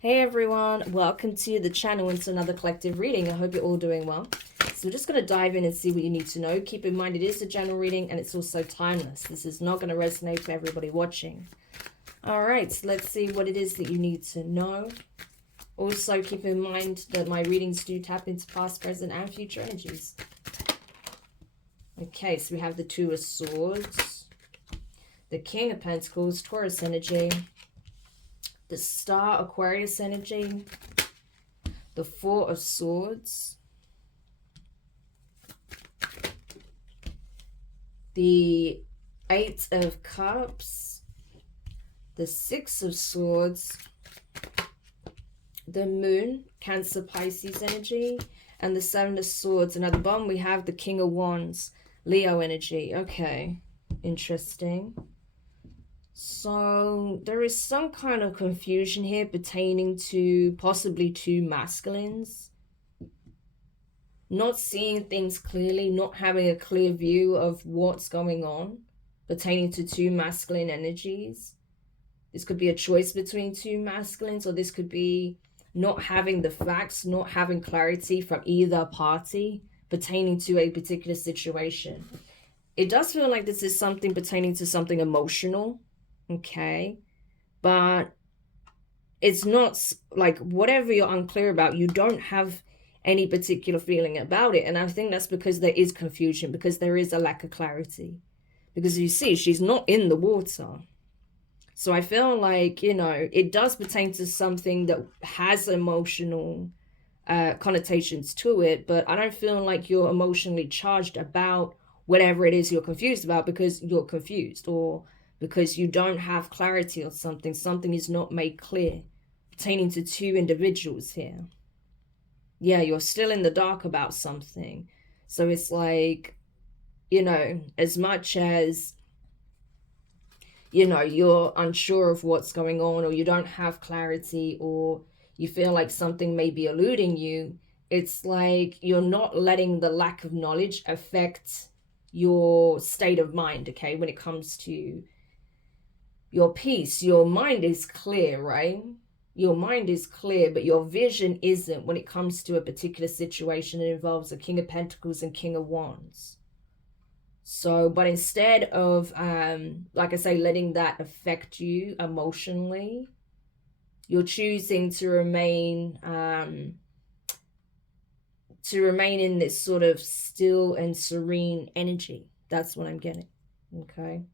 Hey everyone, welcome to the channel and to another collective reading. I hope you're all doing well. So we're just going to dive in and see what you need to know. Keep in mind it is a general reading and it's also timeless. This is not going to resonate for everybody watching. All right, so let's see what it is that you need to know. Also keep in mind that my readings do tap into past, present and future energies. Okay, so we have the Two of Swords, the King of Pentacles, Taurus energy, the Star, Aquarius energy, the Four of Swords, the Eight of Cups, the Six of Swords, the Moon, Cancer, Pisces energy, and the Seven of Swords. And at the bottom we have the King of Wands, Leo energy. Okay, interesting. So there is some kind of confusion here pertaining to possibly two masculines. Not seeing things clearly, not having a clear view of what's going on pertaining to two masculine energies. This could be a choice between two masculines, or this could be not having the facts, not having clarity from either party pertaining to a particular situation. It does feel like this is something pertaining to something emotional. Okay, but it's not like whatever you're unclear about, you don't have any particular feeling about it. And I think that's because there is confusion, because there is a lack of clarity, because you see she's not in the water. So I feel like, you know, it does pertain to something that has emotional connotations to it, but I don't feel like you're emotionally charged about whatever it is you're confused about, because you're confused, or because you don't have clarity on something. Something is not made clear pertaining to two individuals here. Yeah, you're still in the dark about something. So it's like, you know, as much as, you know, you're unsure of what's going on, or you don't have clarity, or you feel like something may be eluding you, it's like you're not letting the lack of knowledge affect your state of mind, okay, when it comes to your peace. Your mind is clear, right? Your mind is clear, but your vision isn't when it comes to a particular situation that involves a King of Pentacles and King of Wands. So, but instead of, like I say, letting that affect you emotionally, you're choosing to remain in this sort of still and serene energy. That's what I'm getting, okay?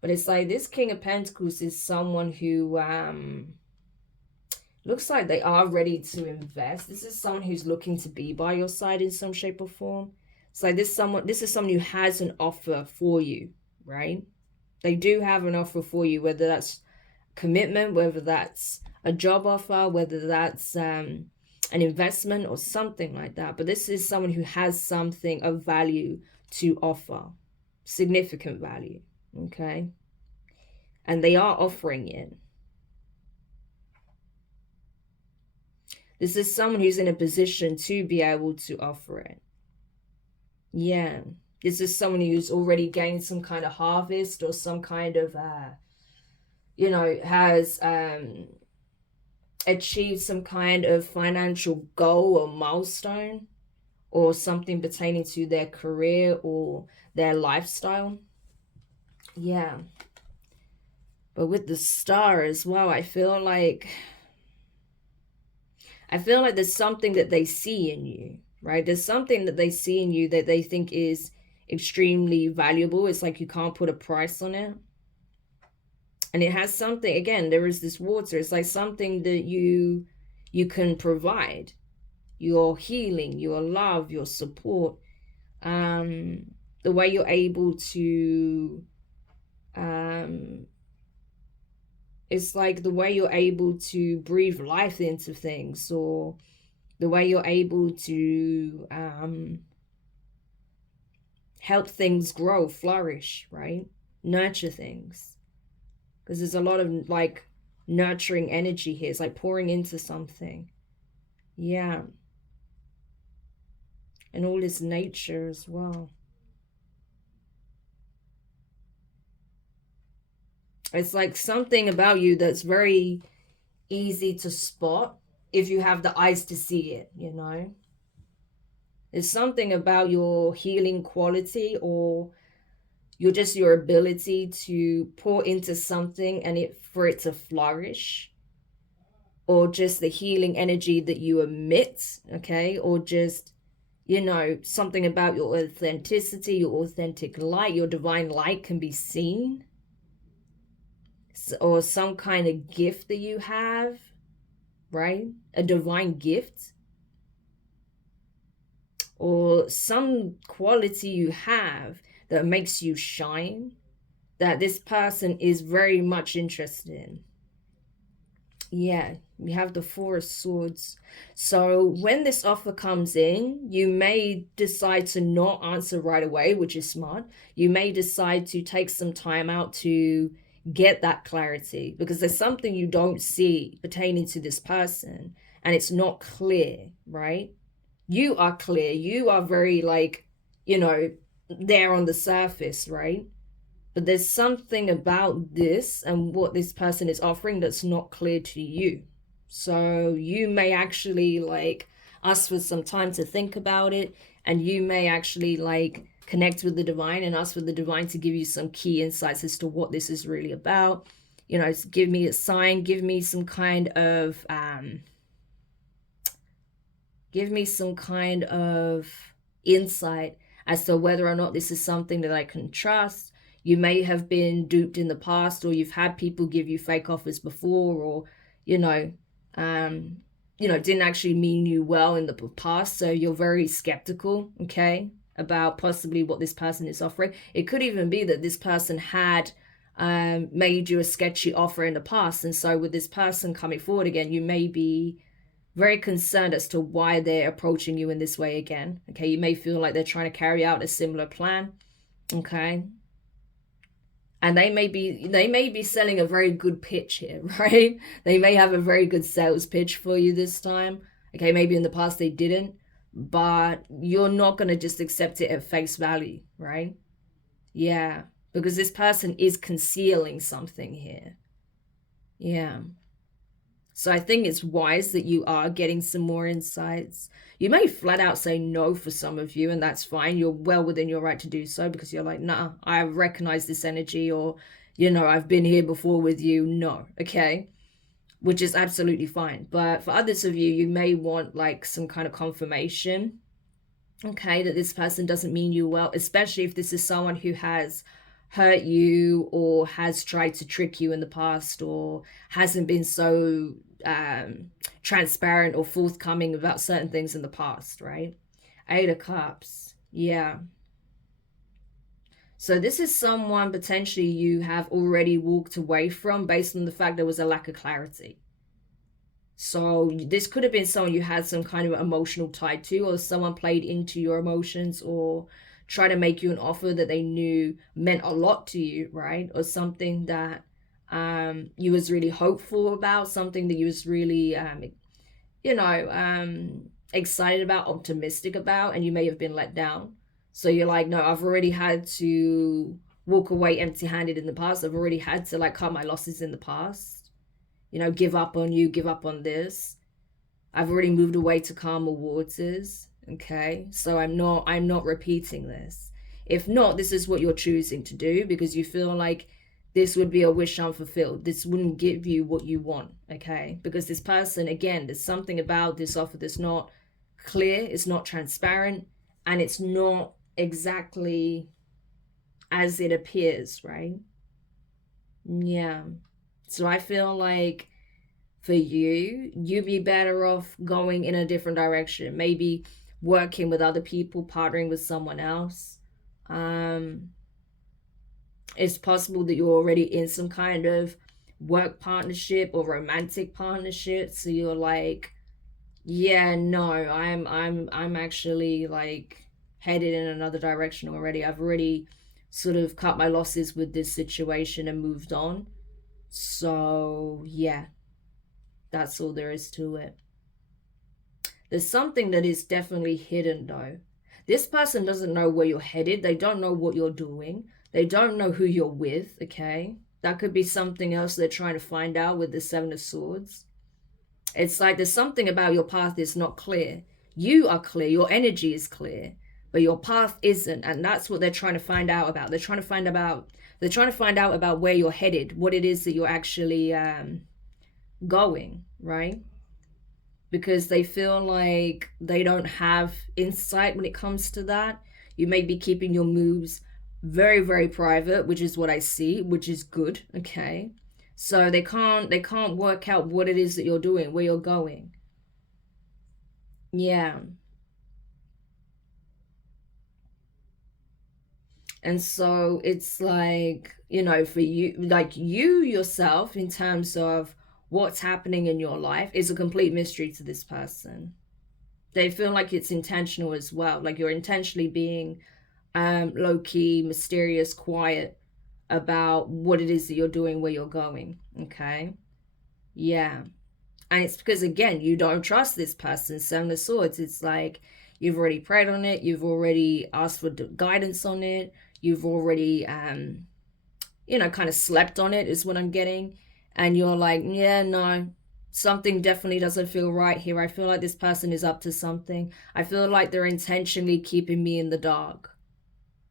But it's like this King of Pentacles is someone who looks like they are ready to invest. This is someone who's looking to be by your side in some shape or form. It's like this is someone who has an offer for you, right? They do have an offer for you, whether that's commitment, whether that's a job offer, whether that's an investment or something like that. But this is someone who has something of value to offer, significant value, okay? And they are offering it. This is someone who's in a position to be able to offer it. Yeah, this is someone who's already gained some kind of harvest, or some kind of you know, has achieved some kind of financial goal or milestone, or something pertaining to their career or their lifestyle. Yeah, but with the Star as well, I feel like there's something that they see in you, right? There's something that they see in you that they think is extremely valuable. It's like you can't put a price on it. And it has something, again, there is this water. It's like something that you can provide. Your healing, your love, your support. The way you're able to... it's like the way you're able to breathe life into things, or the way you're able to help things grow, flourish, right? Nurture things. Because there's a lot of like nurturing energy here. It's like pouring into something. Yeah. And all this nature as well. It's like something about you that's very easy to spot if you have the eyes to see it, you know. There's something about your healing quality, or your ability to pour into something and it for it to flourish, or just the healing energy that you emit, okay, or just, you know, something about your authenticity, your authentic light, your divine light can be seen, or some kind of gift that you have, right? A divine gift, or some quality you have that makes you shine, that this person is very much interested in. Yeah, we have the Four of Swords. So when this offer comes in, you may decide to not answer right away, which is smart. You may decide to take some time out to get that clarity, because there's something you don't see pertaining to this person and it's not clear, right? You are clear. You are very, like, you know, there on the surface, right? But there's something about this and what this person is offering that's not clear to you. So you may actually like ask for some time to think about it, and you may actually like connect with the divine and ask for the divine to give you some key insights as to what this is really about. You know, give me a sign, give me some kind of insight as to whether or not this is something that I can trust. You may have been duped in the past, or you've had people give you fake offers before, or you know, didn't actually mean you well in the past, so you're very skeptical, okay, about possibly what this person is offering. It could even be that this person had made you a sketchy offer in the past, and so with this person coming forward again, you may be very concerned as to why they're approaching you in this way again. Okay, you may feel like they're trying to carry out a similar plan. Okay, and they may be selling a very good pitch here, right? They may have a very good sales pitch for you this time. Okay, maybe in the past they didn't, but you're not going to just accept it at face value, right? Yeah, because this person is concealing something here. Yeah. So I think it's wise that you are getting some more insights. You may flat out say no for some of you, and that's fine. You're well within your right to do so, because you're like, nah, I recognize this energy, or, you know, I've been here before with you. No, okay? Which is absolutely fine. But for others of you, you may want like some kind of confirmation, okay, that this person doesn't mean you well, especially if this is someone who has hurt you or has tried to trick you in the past, or hasn't been so transparent or forthcoming about certain things in the past, right? Eight of Cups. Yeah. So this is someone potentially you have already walked away from based on the fact there was a lack of clarity. So this could have been someone you had some kind of emotional tie to, or someone played into your emotions, or try to make you an offer that they knew meant a lot to you, right? Or something that you was really hopeful about, something that you was really excited about, optimistic about, and you may have been let down. So you're like, no, I've already had to walk away empty-handed in the past. I've already had to like cut my losses in the past, you know, give up on you, give up on this. I've already moved away to calmer waters. Okay, so I'm not repeating this. If not, this is what you're choosing to do because you feel like this would be a wish unfulfilled. This wouldn't give you what you want. Okay, because this person, again, there's something about this offer that's not clear, it's not transparent, and it's not exactly as it appears, right? Yeah. So I feel like for you, you'd be better off going in a different direction. Maybe working with other people, partnering with someone else. It's possible that you're already in some kind of work partnership or romantic partnership. So you're like, yeah, no, I'm actually like headed in another direction already. I've already sort of cut my losses with this situation and moved on. So yeah, that's all there is to it. There's something that is definitely hidden though. This person doesn't know where you're headed. They don't know what you're doing. They don't know who you're with, okay? That could be something else they're trying to find out with the Seven of Swords. It's like there's something about your path that's not clear. You are clear, your energy is clear, but your path isn't, and that's what they're trying to find out about. They're trying to find out about where you're headed, what it is that you're actually going, right? Because they feel like they don't have insight when it comes to that. You may be keeping your moves very, very private, which is what I see, which is good, okay? So they can't work out what it is that you're doing, where you're going. Yeah. And so it's like, for you, like you yourself, in terms of what's happening in your life, is a complete mystery to this person. They feel like it's intentional as well. Like you're intentionally being low key, mysterious, quiet about what it is that you're doing, where you're going. Okay. Yeah. And it's because, again, you don't trust this person. Seven of Swords. It's like you've already prayed on it. You've already asked for guidance on it. You've already, kind of slept on it, is what I'm getting. And you're like, yeah, no, something definitely doesn't feel right here. I feel like this person is up to something. I feel like they're intentionally keeping me in the dark,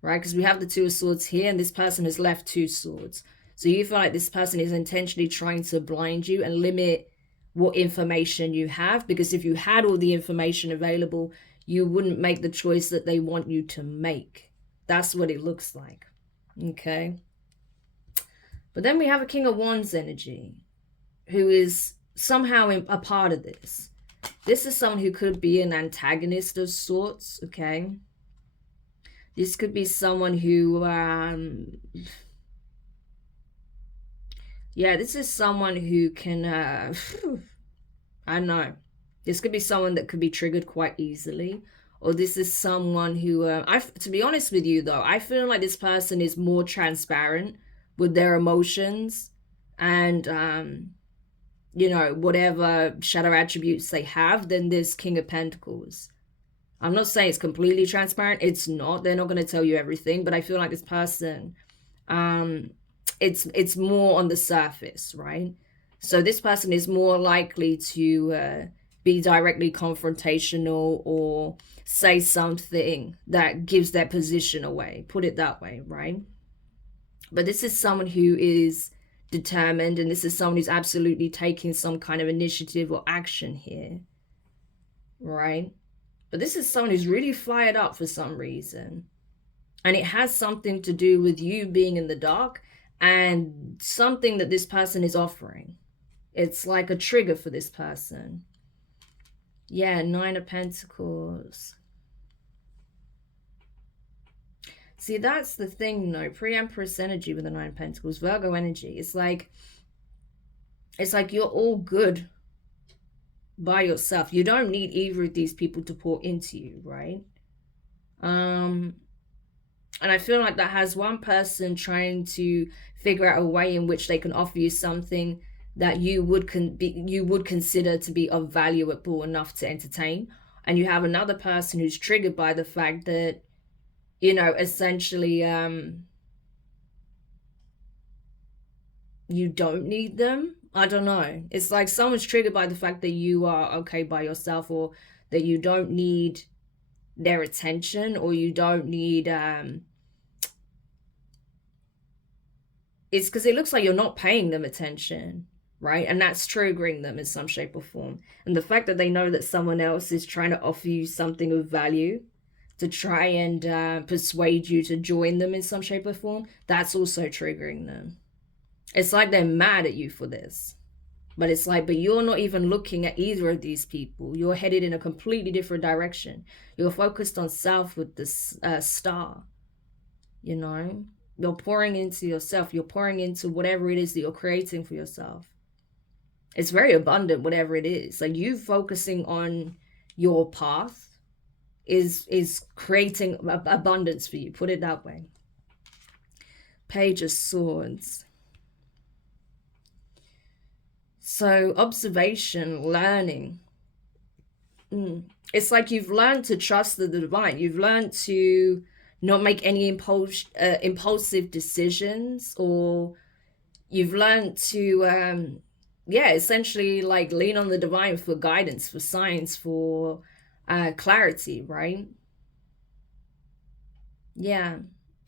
right? Because we have the Two of Swords here, and this person has left two swords. So you feel like this person is intentionally trying to blind you and limit what information you have, because if you had all the information available, you wouldn't make the choice that they want you to make. That's what it looks like. Okay. But then we have a King of Wands energy, who is somehow a part of this. This is someone who could be an antagonist of sorts, okay? This could be someone who, this is someone who can, I don't know. This could be someone that could be triggered quite easily. Or this is someone who, to be honest with you though, I feel like this person is more transparent with their emotions and, whatever shadow attributes they have than this King of Pentacles. I'm not saying it's completely transparent. It's not. They're not going to tell you everything. But I feel like this person, it's more on the surface, right? So this person is more likely to be directly confrontational or say something that gives their position away. Put it that way, right? But this is someone who is determined, and this is someone who's absolutely taking some kind of initiative or action here, right? But this is someone who's really fired up for some reason. And it has something to do with you being in the dark and something that this person is offering. It's like a trigger for this person. Yeah, Nine of Pentacles. See, that's the thing, though. Pre-Empress energy with the Nine of Pentacles. Virgo energy. It's like you're all good by yourself. You don't need either of these people to pour into you, right? And I feel like that has one person trying to figure out a way in which they can offer you something that you would consider to be of valuable enough to entertain. And you have another person who's triggered by the fact that, essentially, you don't need them. I don't know. It's like someone's triggered by the fact that you are okay by yourself, or that you don't need their attention, or you don't need it's because it looks like you're not paying them attention, right? And that's triggering them in some shape or form. And the fact that they know that someone else is trying to offer you something of value to try and persuade you to join them in some shape or form, that's also triggering them. It's like they're mad at you for this. But it's like, but you're not even looking at either of these people. You're headed in a completely different direction. You're focused on self with this star. You're pouring into yourself. You're pouring into whatever it is that you're creating for yourself. It's very abundant, whatever it is. Like, you focusing on your path is creating abundance for you. Put it that way. Page of Swords. So observation, learning. It's like you've learned to trust the divine. You've learned to not make any impulsive decisions, or you've learned to yeah, essentially like lean on the divine for guidance, for signs, for clarity, right? Yeah.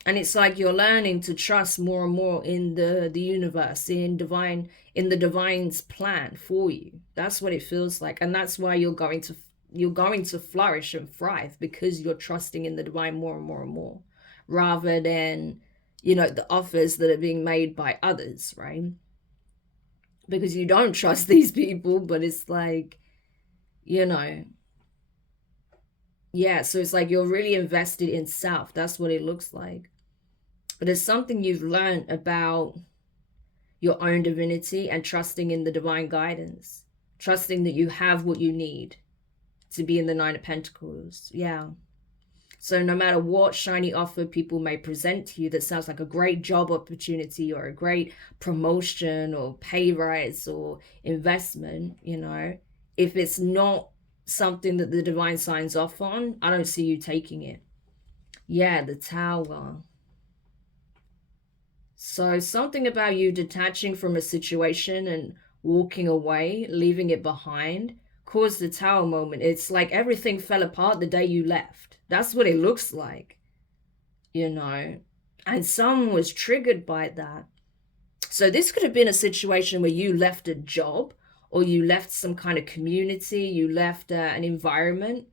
And it's like you're learning to trust more and more in the universe, in the divine's plan for you. That's what it feels like. And that's why you're going to flourish and thrive, because you're trusting in the divine more and more and more, rather than, the offers that are being made by others, right? Because you don't trust these people, but it's like, you know, yeah, so it's like you're really invested in self. That's what it looks like. But it's something you've learned about your own divinity and trusting in the divine guidance, trusting that you have what you need to be in the Nine of Pentacles. Yeah. So no matter what shiny offer people may present to you that sounds like a great job opportunity or a great promotion or pay rise or investment, if it's not something that the divine signs off on, I don't see you taking it. Yeah, the Tower. So something about you detaching from a situation and walking away, leaving it behind, caused the Tower moment. It's like everything fell apart the day you left. That's what it looks like, And someone was triggered by that. So this could have been a situation where you left a job, or you left some kind of community, you left an environment,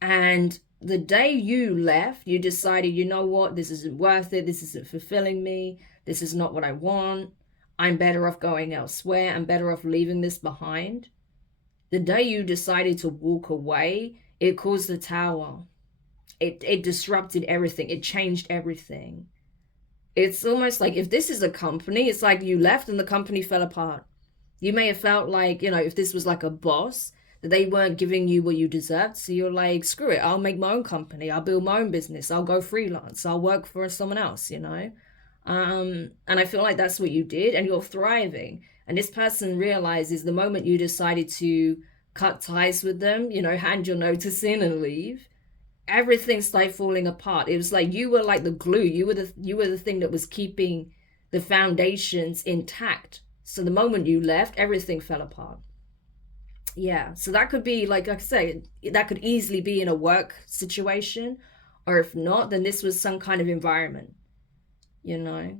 and the day you left, you decided, you know what, this isn't worth it, this isn't fulfilling me, this is not what I want, I'm better off going elsewhere, I'm better off leaving this behind. The day you decided to walk away, it caused the Tower. It disrupted everything, it changed everything. It's almost like, if this is a company, it's like you left and the company fell apart. You may have felt like, if this was like a boss, that they weren't giving you what you deserved. So you're like, screw it, I'll make my own company. I'll build my own business. I'll go freelance. I'll work for someone else, And I feel like that's what you did, and you're thriving. And this person realizes the moment you decided to cut ties with them, hand your notice in and leave, everything started falling apart. It was like you were like the glue. You were the thing that was keeping the foundations intact. So the moment you left, everything fell apart. Yeah, so that could be like I said, that could easily be in a work situation, or if not, then this was some kind of environment, you know.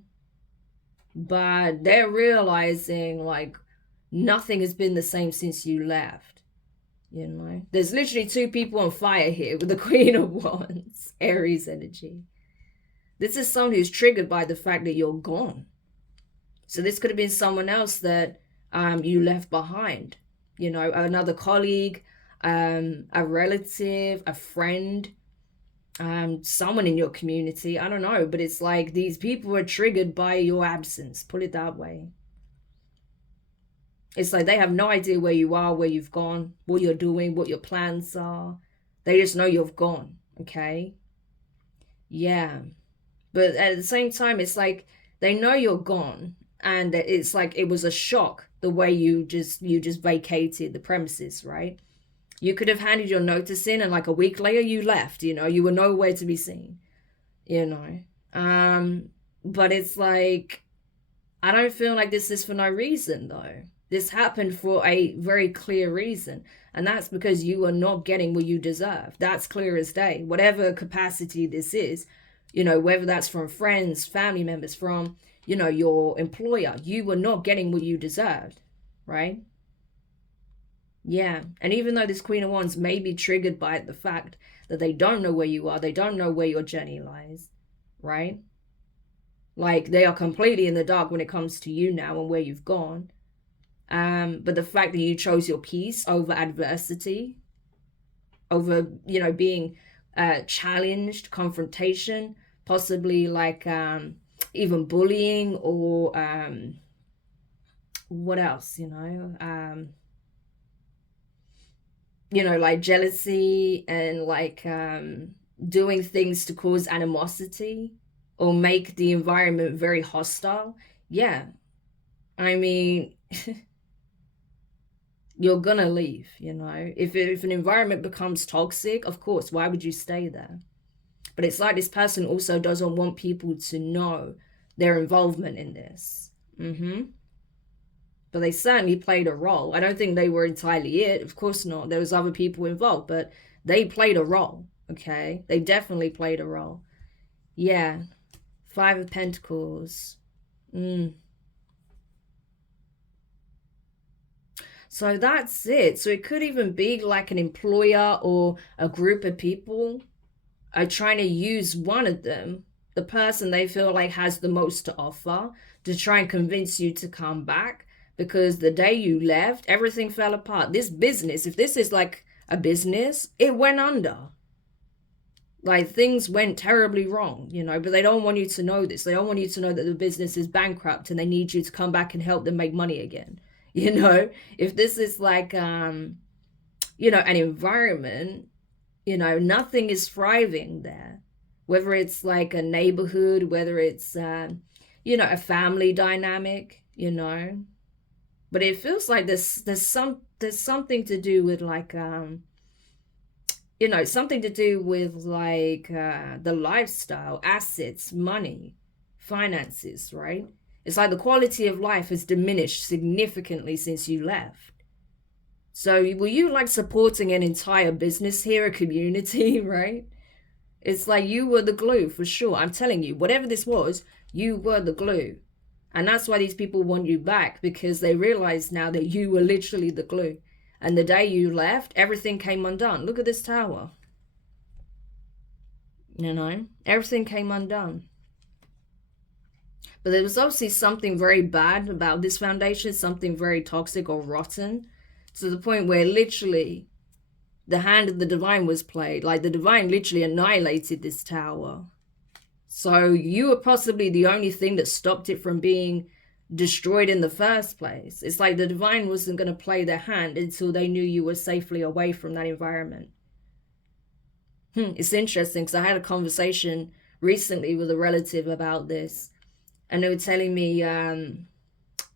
But they're realizing like nothing has been the same since you left. There's literally two people on fire here with the Queen of Wands, Aries energy. This is someone who's triggered by the fact that you're gone. So this could have been someone else that you left behind, another colleague, a relative, a friend, someone in your community. I don't know, but it's like these people are triggered by your absence, put it that way. It's like they have no idea where you are, where you've gone, what you're doing, what your plans are. They just know you've gone, okay? Yeah. But at the same time, it's like they know you're gone, and it's like it was a shock the way you just vacated the premises, right? You could have handed your notice in, and like a week later you left, you were nowhere to be seen, you know. But it's like, I don't feel like this is for no reason though. This happened for a very clear reason, and that's because you are not getting what you deserve. That's clear as day. Whatever capacity this is, whether that's from friends, family members, from, your employer, you were not getting what you deserved, right? Yeah. And even though this Queen of Wands may be triggered by the fact that they don't know where you are, they don't know where your journey lies, right? Like they are completely in the dark when it comes to you now and where you've gone. But the fact that you chose your peace over adversity, over, being challenged, confrontation, possibly like even bullying, or what else, like jealousy, and like doing things to cause animosity or make the environment very hostile. Yeah, I mean, you're gonna leave, if an environment becomes toxic, of course, why would you stay there? But it's like this person also doesn't want people to know their involvement in this. but they certainly played a role. I don't think they were entirely it. Of course not. There was other people involved, but they played a role. Okay, they definitely played a role. Yeah, Five of Pentacles. So that's it. So it could even be like an employer or a group of people are trying to use one of them, the person they feel like has the most to offer, to try and convince you to come back, because the day you left, everything fell apart. This business, if this is like a business, it went under. Like things went terribly wrong, you know, but they don't want you to know this. They don't want you to know that the business is bankrupt and they need you to come back and help them make money again. You know, if this is like, you know, an environment, you know, nothing is thriving there, whether it's like a neighborhood, whether it's, you know, a family dynamic, you know, but it feels like there's something to do with like, you know, something to do with like the lifestyle, assets, money, finances, right? It's like the quality of life has diminished significantly since you left. So were you like supporting an entire business here, a community, right? It's like you were the glue for sure. I'm telling you, whatever this was, you were the glue. And that's why these people want you back, because they realize now that you were literally the glue. And the day you left, everything came undone. Look at this tower. You know, everything came undone. But there was obviously something very bad about this foundation, something very toxic or rotten, to the point where literally the hand of the divine was played. Like the divine literally annihilated this tower. So you were possibly the only thing that stopped it from being destroyed in the first place. It's like the divine wasn't going to play their hand until they knew you were safely away from that environment. It's interesting because I had a conversation recently with a relative about this, and they were telling me,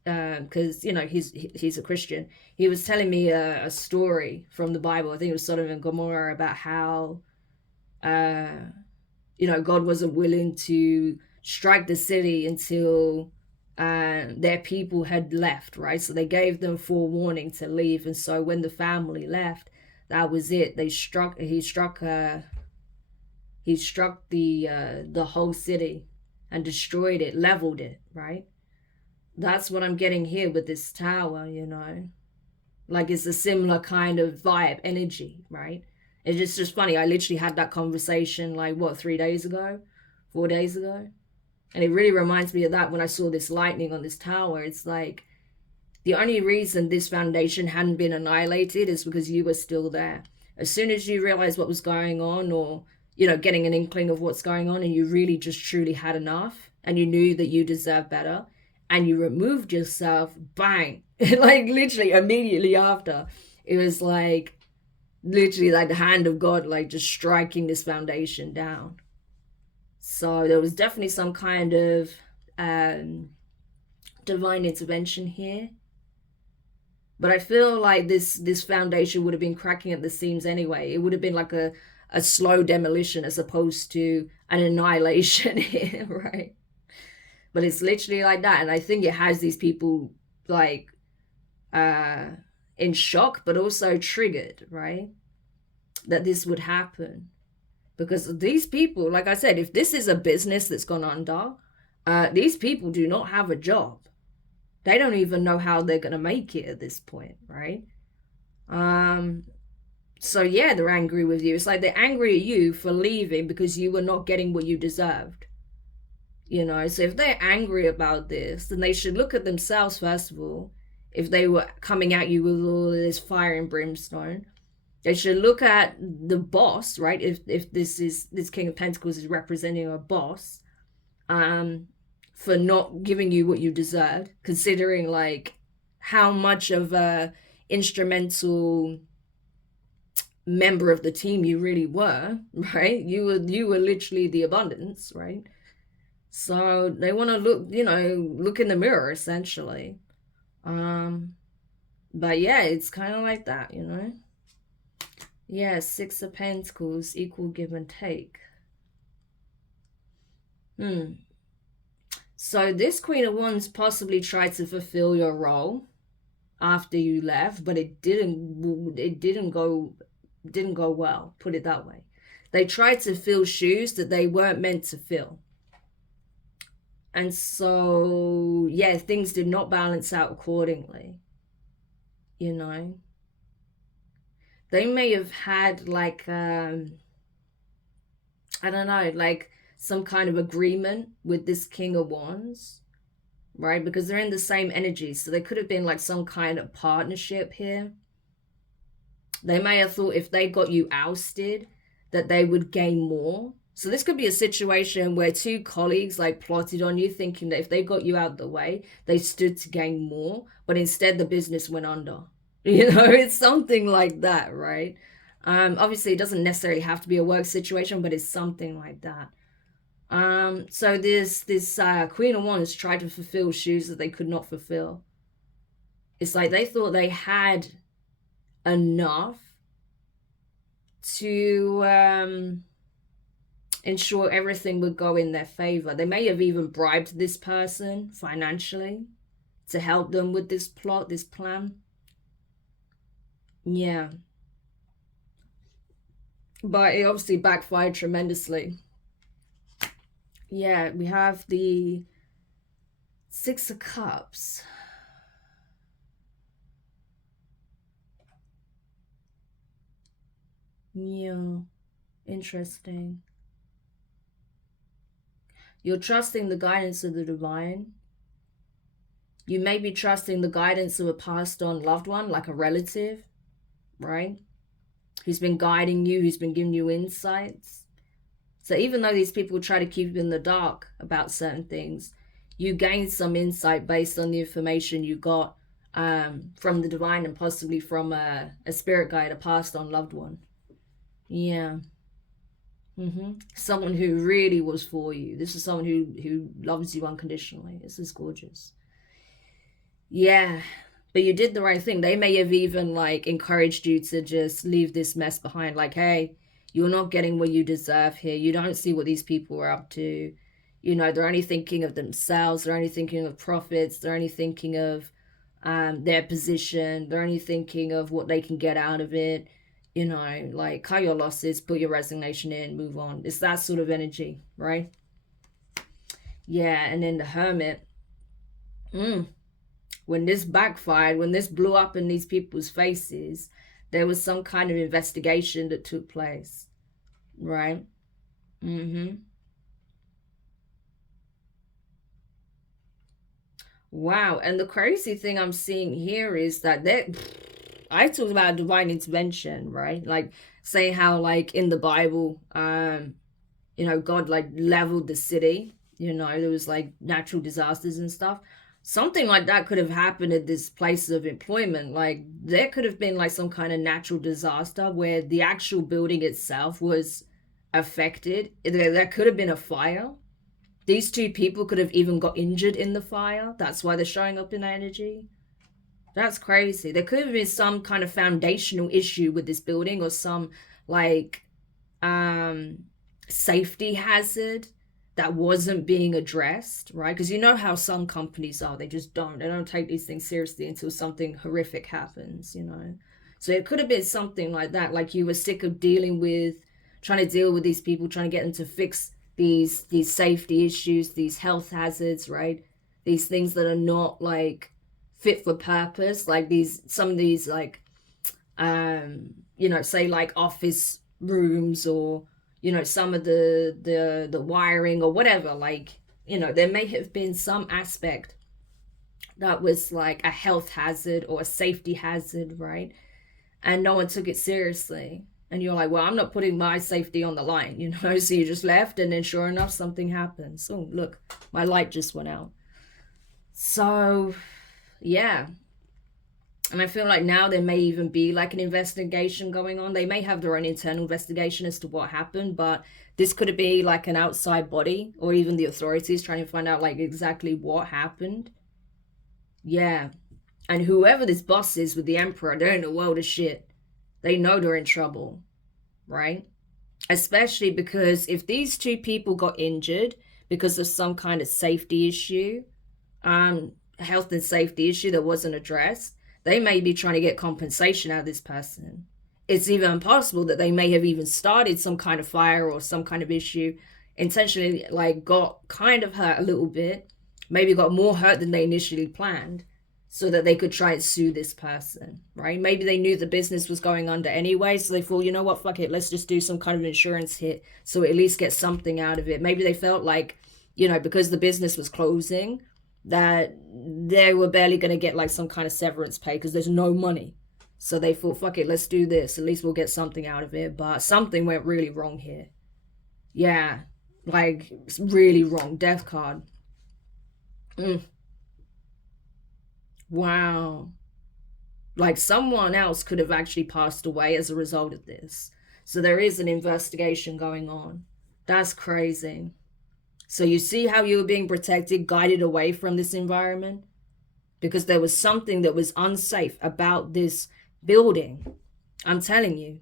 because you know he's a Christian, he was telling me a story from the Bible. I think it was Sodom and Gomorrah, about how you know, God wasn't willing to strike the city until their people had left, right? So they gave them forewarning to leave, and so when the family left, that was it. He struck the whole city and destroyed it, leveled it, right? That's what I'm getting here with this tower, you know. Like it's a similar kind of vibe, energy, right? It's just funny. I literally had that conversation like, what, 3 days ago? 4 days ago? And it really reminds me of that when I saw this lightning on this tower. It's like the only reason this foundation hadn't been annihilated is because you were still there. As soon as you realized what was going on, or, you know, getting an inkling of what's going on, and you really just truly had enough and you knew that you deserved better and you removed yourself, bang, like literally immediately after, it was like literally like the hand of God, like just striking this foundation down. So there was definitely some kind of divine intervention here. But I feel like this foundation would have been cracking at the seams anyway. It would have been like a slow demolition as opposed to an annihilation here, right? But it's literally like that. And I think it has these people like in shock, but also triggered, right? That this would happen. Because these people, like I said, if this is a business that's gone under, these people do not have a job. They don't even know how they're going to make it at this point, right? So yeah, they're angry with you. It's like they're angry at you for leaving because you were not getting what you deserved. You know, so if they're angry about this, then they should look at themselves first of all. If they were coming at you with all this fire and brimstone, they should look at the boss, right? If this King of Pentacles is representing a boss, for not giving you what you deserved, considering like how much of a instrumental member of the team you really were, right? You were literally the abundance, right? So they want to look in the mirror essentially. But yeah, it's kind of like that, you know. Yeah, Six of Pentacles, equal give and take. So this Queen of Wands possibly tried to fulfill your role. after you left, but it didn't go well, put it that way. They tried to fill shoes that they weren't meant to fill. And so, yeah, things did not balance out accordingly. You know, they may have had like I don't know, like some kind of agreement with this King of Wands, right? Because they're in the same energy, so there could have been like some kind of partnership here. They may have thought if they got you ousted that they would gain more. So this could be a situation where two colleagues like plotted on you, thinking that if they got you out the way, they stood to gain more, but instead the business went under. You know, it's something like that, right? Obviously it doesn't necessarily have to be a work situation, but it's something like that. So this Queen of Wands tried to fulfill shoes that they could not fulfill. It's like they thought they had enough to ensure everything would go in their favor. They may have even bribed this person financially to help them with this plot, this plan. Yeah. But it obviously backfired tremendously. Yeah, we have the Six of Cups. Yeah, interesting. You're trusting the guidance of the divine. You may be trusting the guidance of a passed on loved one, like a relative, right? Who's been guiding you, who's been giving you insights. So even though these people try to keep you in the dark about certain things, you gain some insight based on the information you got from the divine and possibly from a spirit guide, a passed on loved one. Yeah. Someone who really was for you. This is someone who loves you unconditionally. This is gorgeous. Yeah, but you did the right thing. They may have even like encouraged you to just leave this mess behind. Like, hey, you're not getting what you deserve here. You don't see what these people are up to. You know, they're only thinking of themselves. They're only thinking of profits. They're only thinking of their position. They're only thinking of what they can get out of it. You know, like cut your losses, put your resignation in, move on. It's that sort of energy, right? Yeah, and then the Hermit. When this backfired, when this blew up in these people's faces, there was some kind of investigation that took place, right? Wow, and the crazy thing I'm seeing here is that I talked about divine intervention, right? Like say how like in the Bible, you know, God like leveled the city, you know, there was like natural disasters and stuff. Something like that could have happened at this place of employment. Like there could have been like some kind of natural disaster where the actual building itself was affected. There could have been a fire. These two people could have even got injured in the fire. That's why they're showing up in that energy. That's crazy. There could have been some kind of foundational issue with this building or some like safety hazard that wasn't being addressed, right? Because you know how some companies are, they don't take these things seriously until something horrific happens, you know. So it could have been something like that, like you were sick of trying to deal with these people, trying to get them to fix these safety issues, these health hazards, right? These things that are not like fit for purpose, like some of these like you know, say like office rooms or you know some of the wiring or whatever, like you know there may have been some aspect that was like a health hazard or a safety hazard, right? And no one took it seriously, and you're like, well, I'm not putting my safety on the line, you know. So you just left, and then sure enough something happens. Oh look, my light just went out. So yeah, and I feel like now there may even be like an investigation going on. They may have their own internal investigation as to what happened, but this could be like an outside body or even the authorities trying to find out like exactly what happened. Yeah. And whoever this boss is with the Emperor, they're in a world of shit. They know they're in trouble, right? Especially because if these two people got injured because of some kind of safety issue, health and safety issue that wasn't addressed, They may be trying to get compensation out of this person. It's even possible that they may have even started some kind of fire or some kind of issue, intentionally, like, got kind of hurt a little bit, maybe got more hurt than they initially planned, so that they could try and sue this person, right? Maybe they knew the business was going under anyway, so they thought, you know what, fuck it, let's just do some kind of insurance hit so at least get something out of it. Maybe they felt like, you know, because the business was closing, that they were barely going to get like some kind of severance pay because there's no money. So they thought, fuck it, let's do this. At least we'll get something out of it. But something went really wrong here. Yeah, like really wrong. Death card. Wow. Like someone else could have actually passed away as a result of this. So there is an investigation going on. That's crazy. So you see how you were being protected, guided away from this environment? Because there was something that was unsafe about this building. I'm telling you.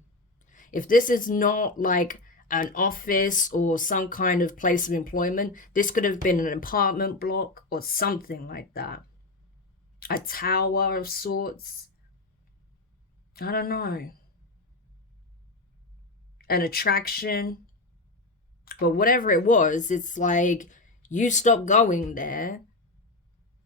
If this is not like an office or some kind of place of employment, this could have been an apartment block or something like that. A tower of sorts. I don't know. An attraction. But whatever it was, it's like you stopped going there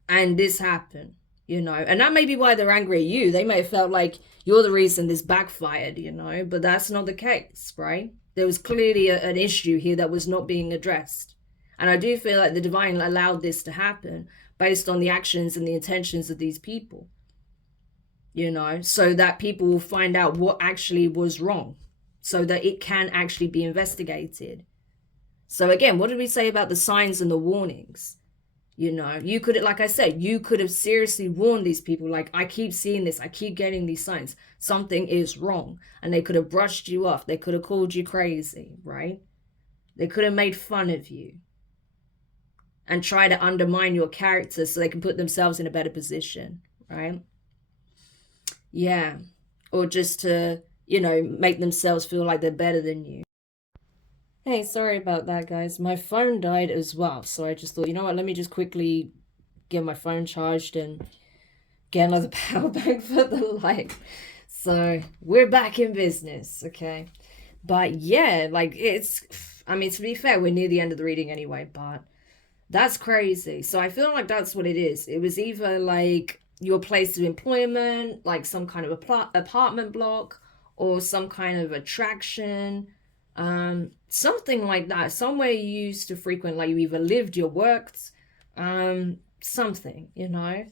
and this happened, you know. And that may be why they're angry at you. They may have felt like you're the reason this backfired, you know. But that's not the case, right? There was clearly an issue here that was not being addressed. And I do feel like the divine allowed this to happen based on the actions and the intentions of these people, you know, so that people will find out what actually was wrong, so that it can actually be investigated. So again, what did we say about the signs and the warnings? You know, you could, like I said, you could have seriously warned these people, like, I keep seeing this, I keep getting these signs, something is wrong. And they could have brushed you off. They could have called you crazy, right? They could have made fun of you and try to undermine your character so they can put themselves in a better position, right? Yeah. Or just to, you know, make themselves feel like they're better than you. Hey, sorry about that, guys. My phone died as well, so I just thought, you know what, let me just quickly get my phone charged and get another power bank for the light. So we're back in business, okay? But yeah, like it's, I mean, to be fair, we're near the end of the reading anyway, but that's crazy. So I feel like that's what it is. It was either like your place of employment, like some kind of apartment block, or some kind of attraction, something like that, somewhere you used to frequent, like you either lived, you worked, something, you know.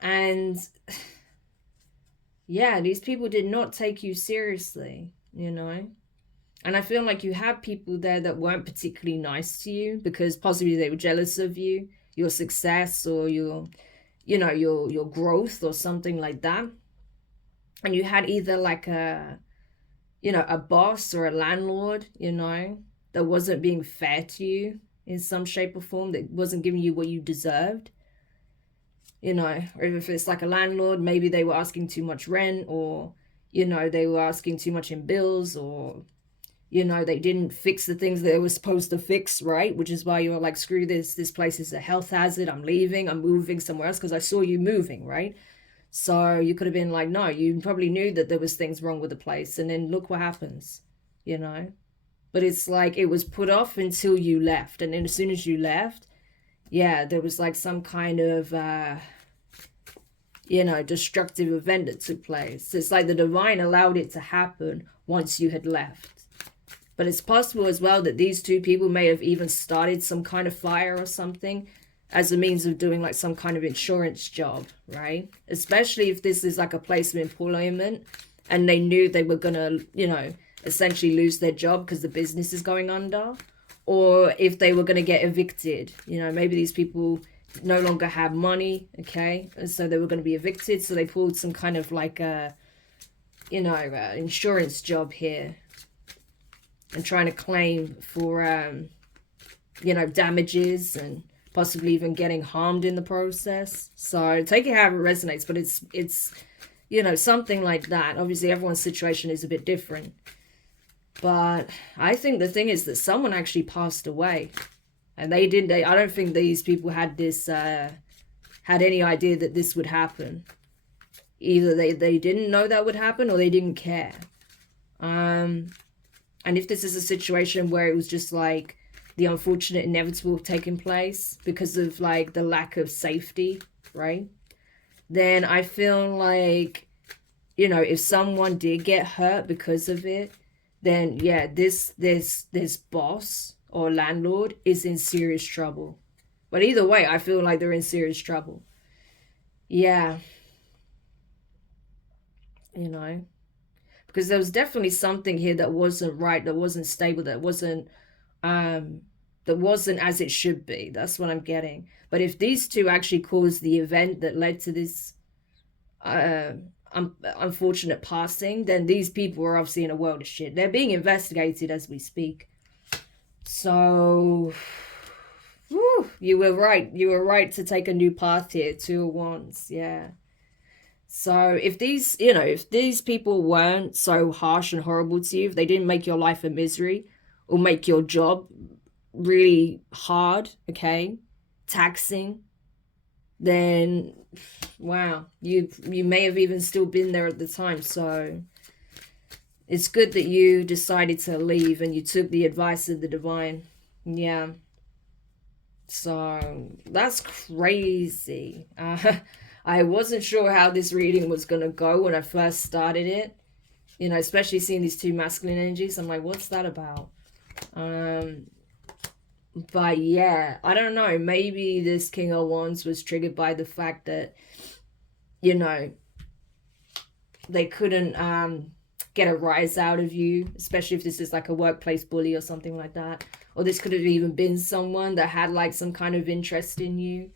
And yeah, these people did not take you seriously, you know. And I feel like you had people there that weren't particularly nice to you because possibly they were jealous of you, your success, or your, you know, your growth or something like that. And you had either like a, you know, a boss or a landlord, you know, that wasn't being fair to you in some shape or form, that wasn't giving you what you deserved, you know. Or if it's like a landlord, maybe they were asking too much rent, or, you know, they were asking too much in bills, or, you know, they didn't fix the things they were supposed to fix, right? Which is why you were like, screw this place is a health hazard, I'm leaving, I'm moving somewhere else because I saw you moving, right? So you could have been like, no, you probably knew that there was things wrong with the place, and then look what happens, you know. But it's like it was put off until you left, and then as soon as you left, yeah, there was like some kind of you know, destructive event that took place. It's like the divine allowed it to happen once you had left. But it's possible as well that these two people may have even started some kind of fire or something as a means of doing like some kind of insurance job, right? Especially if this is like a place of employment and they knew they were gonna, you know, essentially lose their job because the business is going under, or if they were gonna get evicted, you know, maybe these people no longer have money, okay, and so they were going to be evicted, so they pulled some kind of like a, you know, insurance job here and trying to claim for you know, damages and possibly even getting harmed in the process. So take it however it resonates, but it's you know, something like that. Obviously everyone's situation is a bit different, but I think the thing is that someone actually passed away. And I don't think these people had this, had any idea that this would happen. Either they didn't know that would happen or they didn't care. And if this is a situation where it was just like the unfortunate inevitable taking place because of like the lack of safety, right? Then I feel like, you know, if someone did get hurt because of it, then yeah, this boss or landlord is in serious trouble. But either way, I feel like they're in serious trouble. Yeah, you know, because there was definitely something here that wasn't right, that wasn't stable, um that wasn't as it should be. That's what I'm getting. But if these two actually caused the event that led to this uh, unfortunate passing, then these people are obviously in a world of shit. They're being investigated as we speak. So, whew, you were right. You were right to take a new path here. 2 of Wands, yeah. So if these, you know, if these people weren't so harsh and horrible to you, if they didn't make your life a misery or make your job really hard, okay, taxing, then wow, you may have even still been there at the time. So it's good that you decided to leave and you took the advice of the divine. Yeah. So that's crazy. I wasn't sure how this reading was going to go when I first started it, you know, especially seeing these two masculine energies. I'm like, what's that about? But yeah, I don't know. Maybe this King of Wands was triggered by the fact that, you know, they couldn't get a rise out of you, especially if this is like a workplace bully or something like that. Or this could have even been someone that had like some kind of interest in you.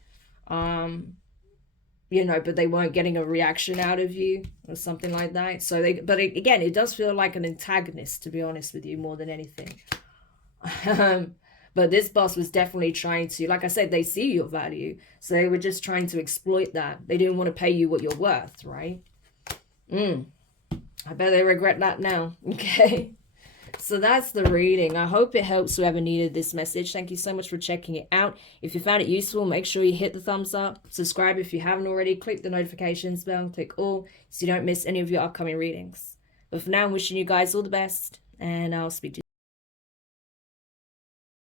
You know, but they weren't getting a reaction out of you or something like that. So they, but it, again, it does feel like an antagonist, to be honest with you, more than anything. But this boss was definitely trying to, like I said, they see your value. So they were just trying to exploit that. They didn't want to pay you what you're worth, right? I bet they regret that now. Okay. So that's the reading. I hope it helps whoever needed this message. Thank you so much for checking it out. If you found it useful, make sure you hit the thumbs up. Subscribe if you haven't already. Click the notifications bell. Click all so you don't miss any of your upcoming readings. But for now, I'm wishing you guys all the best. And I'll speak to you